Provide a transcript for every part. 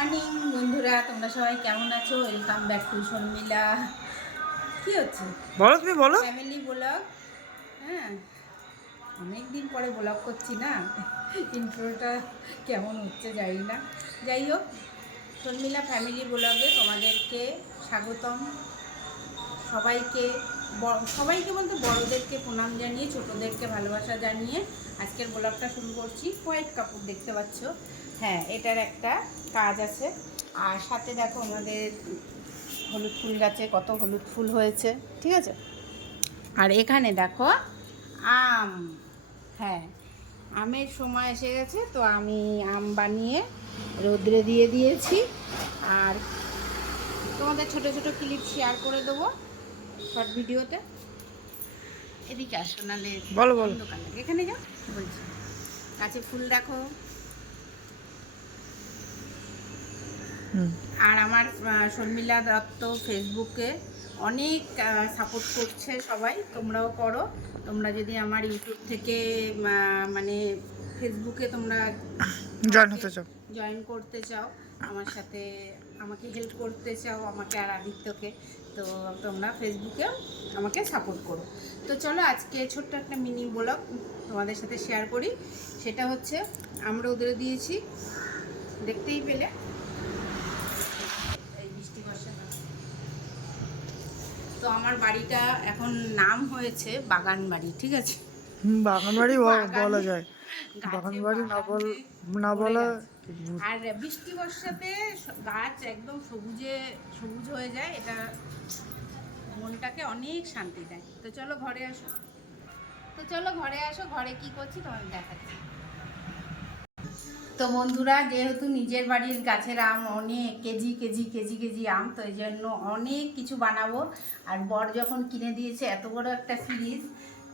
Morning বন্ধুরা, তোমরা সবাই কেমন আছো? Welcome back to Sharmila. কি হচ্ছে? বলো, তুমি বলো। Family blog. হ্যাঁ, অনেক দিন পরে ব্লগ করছি না, ইন্ট্রোটা কেমন হচ্ছে জানি না। যাই হোক, শর্মিলা ফ্যামিলি ব্লগে তোমাদেরকে স্বাগতম। সবাইকে সবাইকে বলতে বড়োদেরকে প্রণাম জানিয়ে ছোটোদেরকে ভালোবাসা জানিয়ে আজকের ব্লগটা শুরু করছি। হোয়াইট কাপড় দেখতে পাচ্ছ, হ্যাঁ এটার একটা কাজ আছে। আর সাথে দেখো আমাদের হলুদ ফুল গাছে কত হলুদ ফুল হয়েছে, ঠিক আছে। আর এখানে দেখো আম, হ্যাঁ আমের সময় এসে গেছে, তো আমি আম বানিয়ে রোদ্রে দিয়ে দিয়েছি। আর তোমাদের ছোট ছোট ক্লিপ শেয়ার করে দেবো শর্ট ভিডিওতে। এদিকে আসো, নাহলে বলো বলো। দোকান লাগে, এখানে যাও বলছি। গাছে ফুল দেখো। আর আমার শর্মিলা দত্ত ফেসবুকে অনেক সাপোর্ট করছে সবাই, তোমরাও করো। তোমরা যদি আমার ইউটিউব থেকে মানে ফেসবুকে তোমরা জয়েন করতে চাও, আমার সাথে আমাকে হেল্প করতে চাও, আমাকে আর আদিত্যকে, তো তোমরা ফেসবুকে আমাকে সাপোর্ট করো। তো চলো আজকে ছোট্ট একটা মিনি ব্লগ তোমাদের সাথে শেয়ার করি। সেটা হচ্ছে আমরা ওদের দিয়েছি, দেখতেই পেলে এই বৃষ্টি বর্ষা। তো আমার বাড়িটা এখন নাম হয়েছে বাগান বাড়ি, ঠিক আছে। বাগান বাড়ি বলা যায়, বাগান বাড়ি না বলা। আর বৃষ্টি বর্ষাতে গাছ একদম সবুজে সবুজ হয়ে যায়, এটা মনটাকে অনেক শান্তি দেয়। তো চলো ঘরে আসো, ঘরে কি করছি তোমাদের দেখাচ্ছি। তো বন্ধুরা, যেহেতু নিজের বাড়ির গাছের আম অনেক কেজি কেজি কেজি কেজি আম, তো এই জন্য অনেক কিছু বানাবো। আর বর যখন কিনে দিয়েছে এত বড় একটা ফ্রিজ,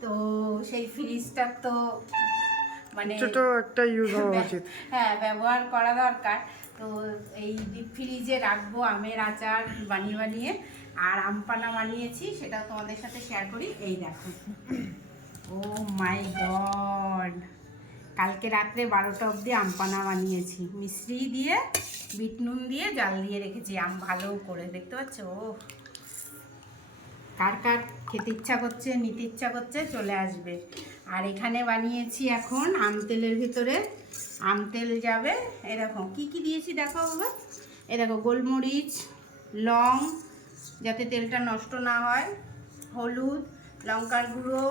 তো সেই ফ্রিজটার তো মানে ছোট একটা ইউজ হওয়া উচিত। হ্যাঁ, ব্যবহার করা দরকার। তো এই ডিপ ফ্রিজে রাখবো আমের আচার বানিয়ে বানিয়ে। আর আম পানা বানিয়েছি, সেটাও তোমাদের সাথে শেয়ার করি। এই দেখো, ও মাই গড, কালকে রাত্রে 12টা অবধি আম পানা বানিয়েছি, মিশ্রি দিয়ে বিট নুন দিয়ে জাল দিয়ে রেখেছি আম ভালো করে, দেখতে পাচ্ছ। ও কার কার খেতে ইচ্ছা করছে, নিতে ইচ্ছা করছে, চলে আসবে। আর এখানে বানিয়েছি এখন আম তেলের ভিতরে আম তেল যাবে। এরকম কি কি দিয়েছি দেখো বাবা, এ দেখো গোলমরিচ, লং, যাতে তেলটা নষ্ট না হয়, হলুদ, লঙ্কার গুঁড়ো,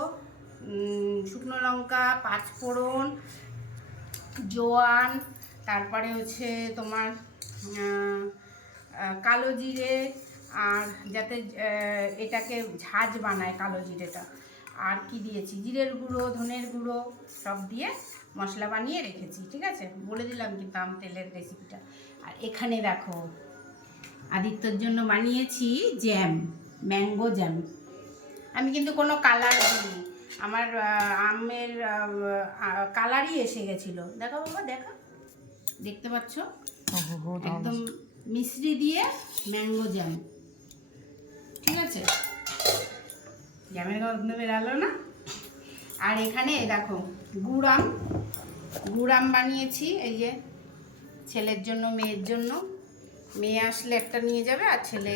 শুকনো লঙ্কা, পাঁচফোড়ন, জোয়ান, তারপরে হচ্ছে তোমার কালো জিরে, আর যাতে এটাকে ঝাঁঝ বানায় কালো জিরেটা। আর কি দিয়েছি, জিরের গুঁড়ো, ধনের গুঁড়ো সব দিয়ে মশলা বানিয়ে রেখেছি, ঠিক আছে। বলে দিলাম কিন্তু আম তেলের রেসিপিটা। আর এখানে দেখো আদিত্যর জন্য বানিয়েছি জ্যাম, ম্যাঙ্গো জ্যাম। আমি কিন্তু কোনো কালার দিইনি, আমার আমের কালারই এসে গেছিলো। দেখো বাবা, দেখো, দেখতে পাচ্ছ, একদম মিশ্রি দিয়ে ম্যাঙ্গো জ্যাম, ঠিক আছে। জ্যামের গন্ধ বেরালো না। আর এখানে দেখো গুড় আম বানিয়েছি, এই যে ছেলের জন্য, মেয়ের জন্য। মেয়ে আসলে একটা নিয়ে যাবে, আর ছেলে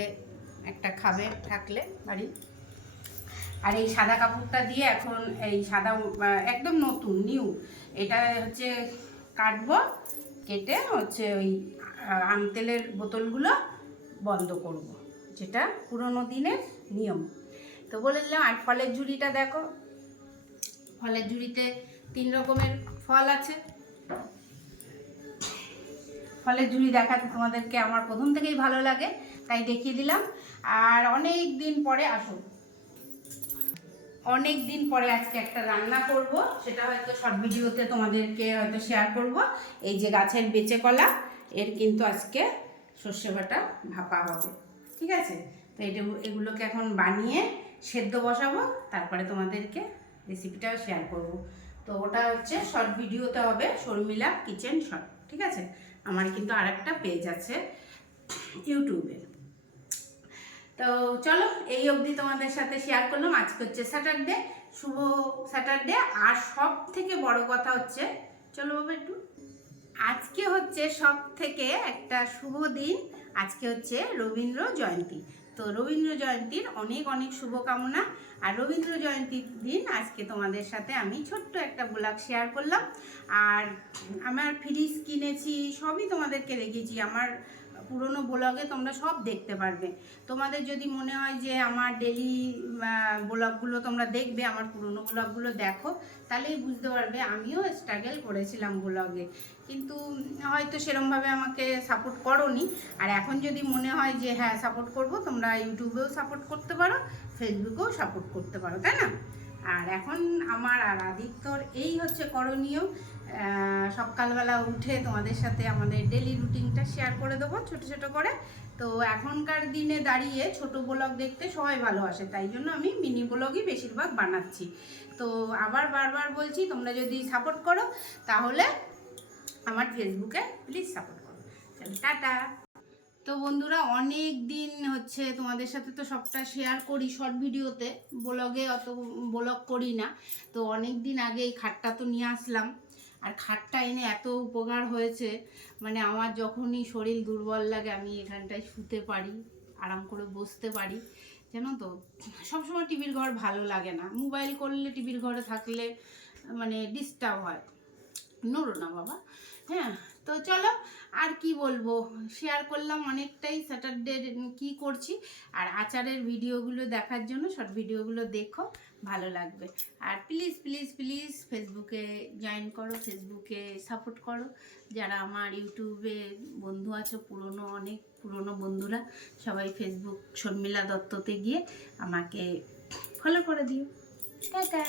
একটা খাবে থাকলে বাড়ি। আর এই সাদা কাপড়টা দিয়ে এখন এই সাদা একদম নতুন নিউ, এটা হচ্ছে কাটবো, কেটে হচ্ছে ওই আম তেলের বোতলগুলো বন্ধ করব, যেটা পুরোনো দিনের নিয়ম। তো বলে দিলাম। আর ফলের ঝুড়িটা দেখো, ফলের ঝুড়িতে 3 রকমের ফল আছে। ফলের ঝুড়ি দেখাতে তোমাদেরকে আমার প্রথম থেকেই ভালো লাগে, তাই দেখিয়ে দিলাম। আর অনেক দিন পরে অনেক দিন পরে আজকে একটা রান্না করব, সেটা হয়তো শর্ট ভিডিওতে তোমাদেরকে হয়তো শেয়ার করব। এই যে গাছের বেচে কলা, এর কিন্তু আজকে সর্ষে বাটা ভাপা হবে, ঠিক আছে। তো এগুলোকে এখন বানিয়ে সেদ্ধ বসাবো, তারপরে তোমাদেরকে রেসিপিটাও শেয়ার করব। তো ওটা হচ্ছে শর্ট ভিডিওতে হবে, শর্মিলা কিচেন শর্ট, ঠিক আছে। আমার কিন্তু আরেকটা পেজ আছে ইউটিউবে। তো চলো, এই অবধি তোমাদের সাথে শেয়ার করলাম। আজকে হচ্ছে স্যাটারডে, শুভ স্যাটারডে। আর সব থেকে বড় কথা হচ্ছে, চলো বাবা একটু, আজকে হচ্ছে সব থেকে একটা শুভ দিন। আজকে হচ্ছে রবীন্দ্র জয়ন্তী। তো রবীন্দ্র জয়ন্তীর অনেক অনেক শুভকামনা। আর রবীন্দ্র জয়ন্তীর দিন আজকে তোমাদের সাথে আমি ছোট্ট একটা ব্লগ শেয়ার করলাম। আর আমার ফ্রিজ কিনেছি সবই তোমাদেরকে রেখেছি। আমার পুরনো ব্লগে তোমরা সব দেখতে পারবে। তোমাদের যদি মনে হয় যে আমার ডেলি ব্লগগুলো তোমরা দেখবে, আমার পুরনো ব্লগগুলো দেখো, তাহলেই বুঝতে পারবে আমিও স্ট্রাগল করেছিলাম ব্লগে, কিন্তু হয়তো সেরমভাবে আমাকে সাপোর্ট করোনি। আর এখন যদি মনে হয় যে হ্যাঁ সাপোর্ট করব, তোমরা ইউটিউবেও সাপোর্ট করতে পারো, ফেসবুকেও সাপোর্ট করতে পারো, তাই না? আর এখন আমার আর আদিত্যর এই হচ্ছে করণীয়, সকালবেলা উঠে তোমাদের সাথে আমাদের ডেলি রুটিনটা শেয়ার করে দেবো ছোট ছোট করে। তো এখনকার দিনে দাঁড়িয়ে ছোট ব্লগ দেখতে সবাই ভালোবাসে, তাই জন্য আমি মিনি ব্লগই বেশিরভাগ বানাচ্ছি। তো আবার বারবার বলছি, তোমরা যদি সাপোর্ট করো তাহলে আমার ফেসবুকে প্লিজ সাপোর্ট করো। চলো টাটা। তো বন্ধুরা, অনেক দিন হচ্ছে তোমাদের সাথে তো সবটা শেয়ার করি শর্ট ভিডিওতে, ব্লগে অত ব্লগ করি না। তো অনেক দিন আগে এই খাটটা তো নিয়ে আসলাম। আর খাটটা এনে এত উপকার হয়েছে, মানে আমার যখনই শরীর দুর্বল লাগে আমি এখানটায় শুতে পারি, আরাম করে বসতে পারি, জানো তো। সবসময় টিভির ঘর ভালো লাগে না, মোবাইল করলে টিভির ঘরে থাকলে মানে ডিস্টার্ব হয়। নড়ো না বাবা। হ্যাঁ, তো চলো, আর কি বলবো, শেয়ার করলাম অনেকটাই স্যাটারডে কি করছি। আর আচারের ভিডিওগুলো দেখার জন্য শর্ট ভিডিওগুলো দেখো, ভালো লাগবে। আর প্লিজ প্লিজ প্লিজ ফেসবুকে জয়েন করো, ফেসবুকে সাপোর্ট করো। যারা আমার ইউটিউবে বন্ধু আছো, পুরনো অনেক পুরনো বন্ধুরা, সবাই ফেসবুক শর্মিলা দত্ততে গিয়ে আমাকে ফলো করে দিও। টাটা।